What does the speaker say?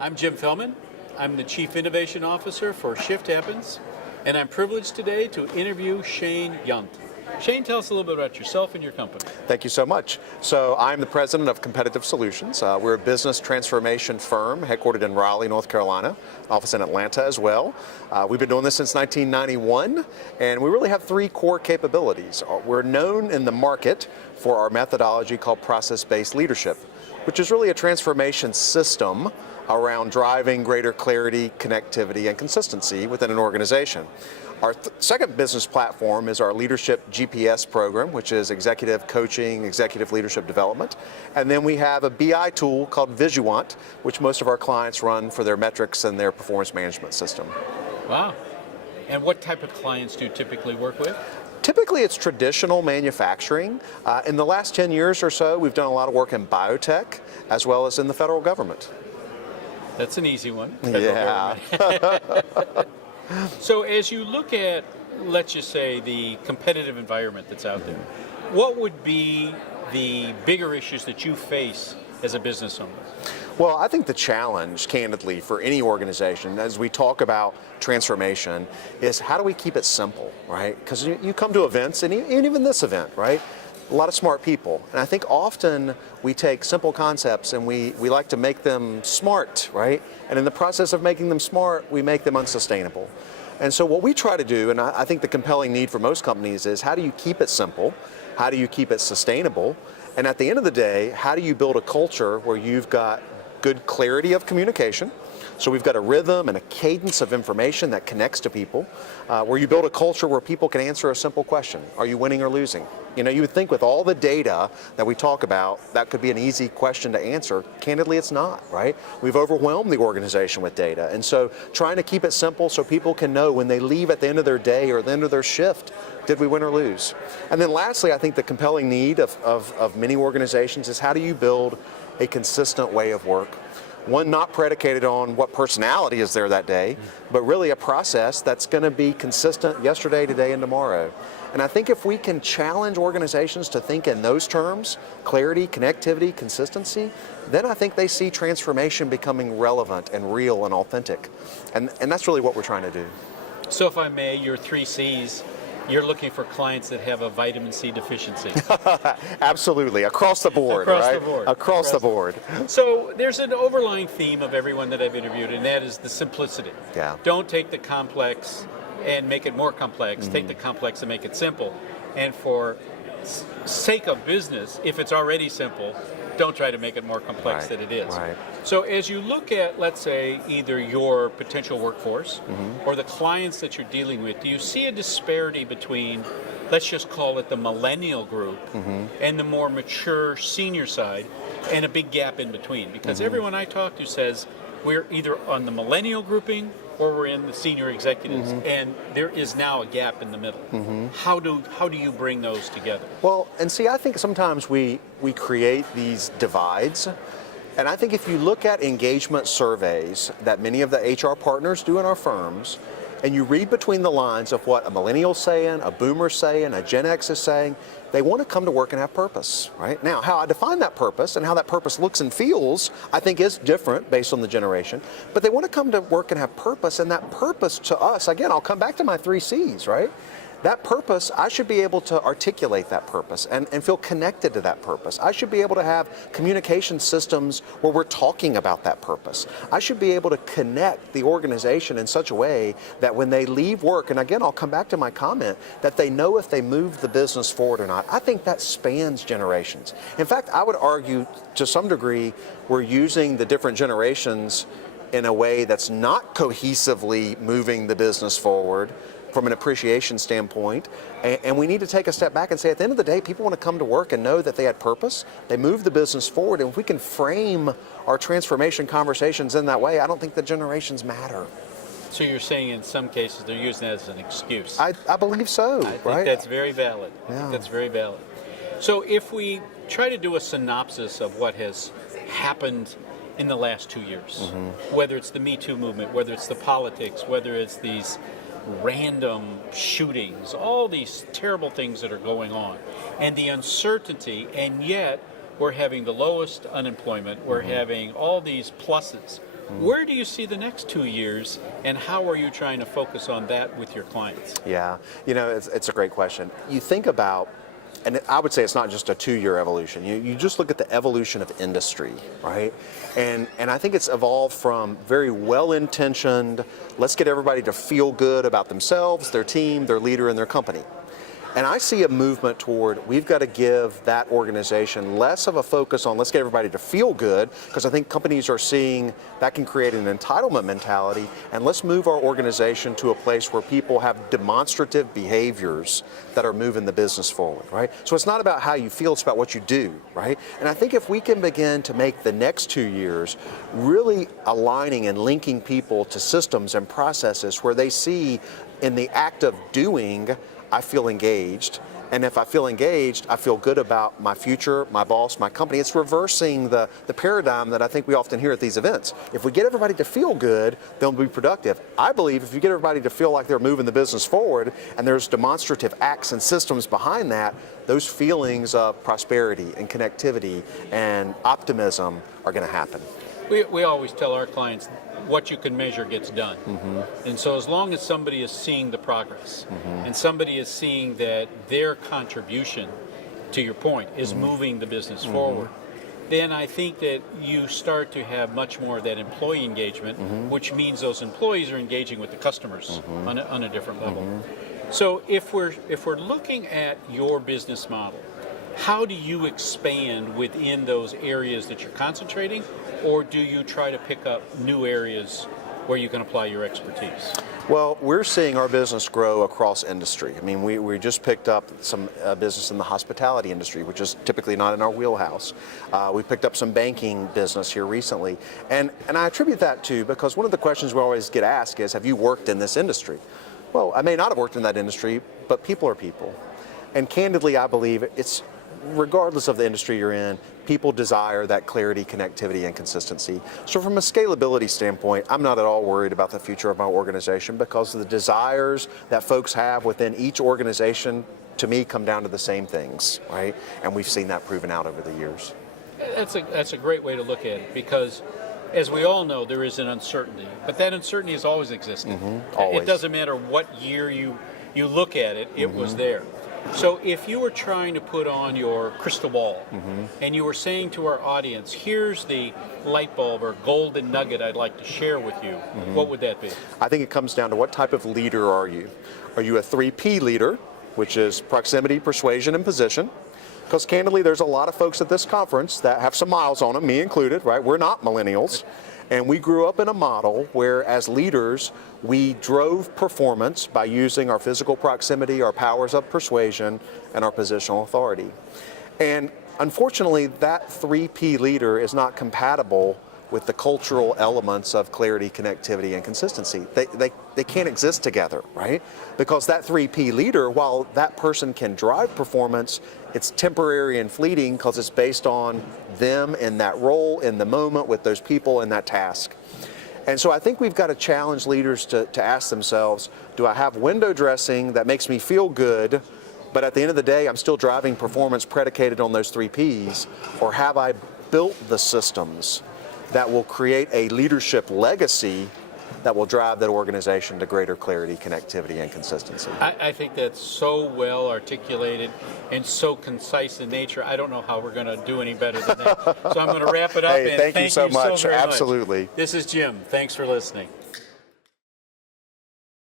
I'm Jim Fellman. I'm the Chief Innovation Officer for Shift Happens, and I'm privileged today to interview Shane Yount. Shane, tell us a little bit about yourself and your company. Thank you so much. So I'm the president of Competitive Solutions. We're a business transformation firm headquartered in Raleigh, North Carolina, office in Atlanta as well. We've been doing this since 1991, and we really have three core capabilities. We're known in the market for our methodology called process-based leadership, which is really a transformation system around driving greater clarity, connectivity, and consistency within an organization. Our second business platform is our leadership GPS program, which is executive coaching, executive leadership development. And then we have a BI tool called Yount, which most of our clients run for their metrics and their performance management system. Wow. And what type of clients do you typically work with? Typically, it's traditional manufacturing. In the last 10 years or so, we've done a lot of work in biotech, as well as in the federal government. That's an easy one. Yeah. So as you look at, let's just say, the competitive environment that's out there, what would be the bigger issues that you face as a business owner? Well, I think the challenge, candidly, for any organization, as we talk about transformation, is how do we keep it simple, right? Because you come to events, and even this event, right? A lot of smart people. And I think often we take simple concepts and we like to make them smart, right? And in the process of making them smart, we make them unsustainable. And so what we try to do, and I think the compelling need for most companies is how do you keep it simple? How do you keep it sustainable? And at the end of the day, how do you build a culture where you've got good clarity of communication? So we've got a rhythm and a cadence of information that connects to people, where you build a culture where people can answer a simple question. Are you winning or losing? You know, you would think with all the data that we talk about, that could be an easy question to answer. Candidly, it's not, right? We've overwhelmed the organization with data. And so trying to keep it simple so people can know when they leave at the end of their day or the end of their shift, did we win or lose? And then lastly, I think the compelling need of many organizations is how do you build a consistent way of work? One not predicated on what personality is there that day, but really a process that's going to be consistent yesterday, today, and tomorrow. And I think if we can challenge organizations to think in those terms, clarity, connectivity, consistency, then I think they see transformation becoming relevant and real and authentic. And that's really what we're trying to do. So if I may, your 3 C's, you're looking for clients that have a vitamin C deficiency. Absolutely, across the board, Across right? the board. Across the board. So there's an overlying theme of everyone that I've interviewed, and that is the simplicity. Yeah. Don't take the complex and make it more complex. Take the complex and make it simple. And for sake of business, if it's already simple, don't try to make it more complex than it is. Right. So as you look at, let's say, either your potential workforce or the clients that you're dealing with, do you see a disparity between, let's just call it the millennial group and the more mature senior side, and a big gap in between? Because everyone I talk to says we're either on the millennial grouping or we're in the senior executives, and there is now a gap in the middle. How do you bring those together? Well, and see, I think sometimes we create these divides. And I think if you look at engagement surveys that many of the HR partners do in our firms, and you read between the lines of what a millennial's saying, a boomer's saying, a Gen X is saying, they want to come to work and have purpose, right? Now, how I define that purpose and how that purpose looks and feels, I think is different based on the generation, but they want to come to work and have purpose, and that purpose to us, again, I'll come back to my 3 C's, right? That purpose, I should be able to articulate that purpose and feel connected to that purpose. I should be able to have communication systems where we're talking about that purpose. I should be able to connect the organization in such a way that when they leave work, and again, I'll come back to my comment, that they know if they move the business forward or not. I think that spans generations. In fact, I would argue to some degree we're using the different generations in a way that's not cohesively moving the business forward from an appreciation standpoint, and we need to take a step back and say at the end of the day, people want to come to work and know that they had purpose, they move the business forward, and if we can frame our transformation conversations in that way, I don't think the generations matter. So you're saying in some cases they're using that as an excuse? I believe so, I think right? that's very valid. Yeah. I think that's very valid. So if we try to do a synopsis of what has happened in the last 2 years, whether it's the Me Too movement, whether it's the politics, whether it's these random shootings, all these terrible things that are going on, and the uncertainty, and yet we're having the lowest unemployment, we're having all these pluses. Where do you see the next 2 years, and how are you trying to focus on that with your clients? Yeah, it's a great question. You think about, and I would say it's not just a 2-year evolution. You just look at the evolution of industry, right? And I think it's evolved from very well-intentioned, let's get everybody to feel good about themselves, their team, their leader, and their company. And I see a movement toward, we've got to give that organization less of a focus on let's get everybody to feel good, because I think companies are seeing that can create an entitlement mentality, and let's move our organization to a place where people have demonstrative behaviors that are moving the business forward, right? So it's not about how you feel, it's about what you do, right? And I think if we can begin to make the next 2 years really aligning and linking people to systems and processes where they see in the act of doing, I feel engaged, and if I feel engaged, I feel good about my future, my boss, my company. It's reversing the paradigm that I think we often hear at these events. If we get everybody to feel good, they'll be productive. I believe if you get everybody to feel like they're moving the business forward and there's demonstrative acts and systems behind that, those feelings of prosperity and connectivity and optimism are going to happen. We always tell our clients what you can measure gets done. And so as long as somebody is seeing the progress and somebody is seeing that their contribution, to your point, is moving the business forward, then I think that you start to have much more of that employee engagement, which means those employees are engaging with the customers on a different level. So if we're looking at your business model, how do you expand within those areas that you're concentrating, or do you try to pick up new areas where you can apply your expertise? Well, we're seeing our business grow across industry. I mean, we just picked up some business in the hospitality industry, which is typically not in our wheelhouse. We picked up some banking business here recently. And I attribute that to, because one of the questions we always get asked is, have you worked in this industry? Well, I may not have worked in that industry, but people are people. And candidly, I believe it's, regardless of the industry you're in, people desire that clarity, connectivity, and consistency. So from a scalability standpoint, I'm not at all worried about the future of my organization, because the desires that folks have within each organization, to me, come down to the same things, right? And we've seen that proven out over the years. That's a great way to look at it, because as we all know, there is an uncertainty, but that uncertainty has always existed. Always. It doesn't matter what year you look at it, it was there. So if you were trying to put on your crystal ball and you were saying to our audience, here's the light bulb or golden nugget I'd like to share with you, what would that be? I think it comes down to what type of leader are you? Are you a 3P leader, which is proximity, persuasion, and position? Because candidly, there's a lot of folks at this conference that have some miles on them, me included, right? We're not millennials. And we grew up in a model where, as leaders, we drove performance by using our physical proximity, our powers of persuasion, and our positional authority. And unfortunately, that 3P leader is not compatible with the cultural elements of clarity, connectivity, and consistency. They can't exist together, right? Because that 3P leader, while that person can drive performance, it's temporary and fleeting because it's based on them in that role, in the moment, with those people in that task. And so I think we've got to challenge leaders to ask themselves, do I have window dressing that makes me feel good, but at the end of the day, I'm still driving performance predicated on those 3Ps, or have I built the systems that will create a leadership legacy that will drive that organization to greater clarity, connectivity, and consistency? I think that's so well articulated and so concise in nature. I don't know how we're going to do any better than that. So I'm going to wrap it up. Hey, and thank you so much. very Absolutely. much. This is Jim. Thanks for listening.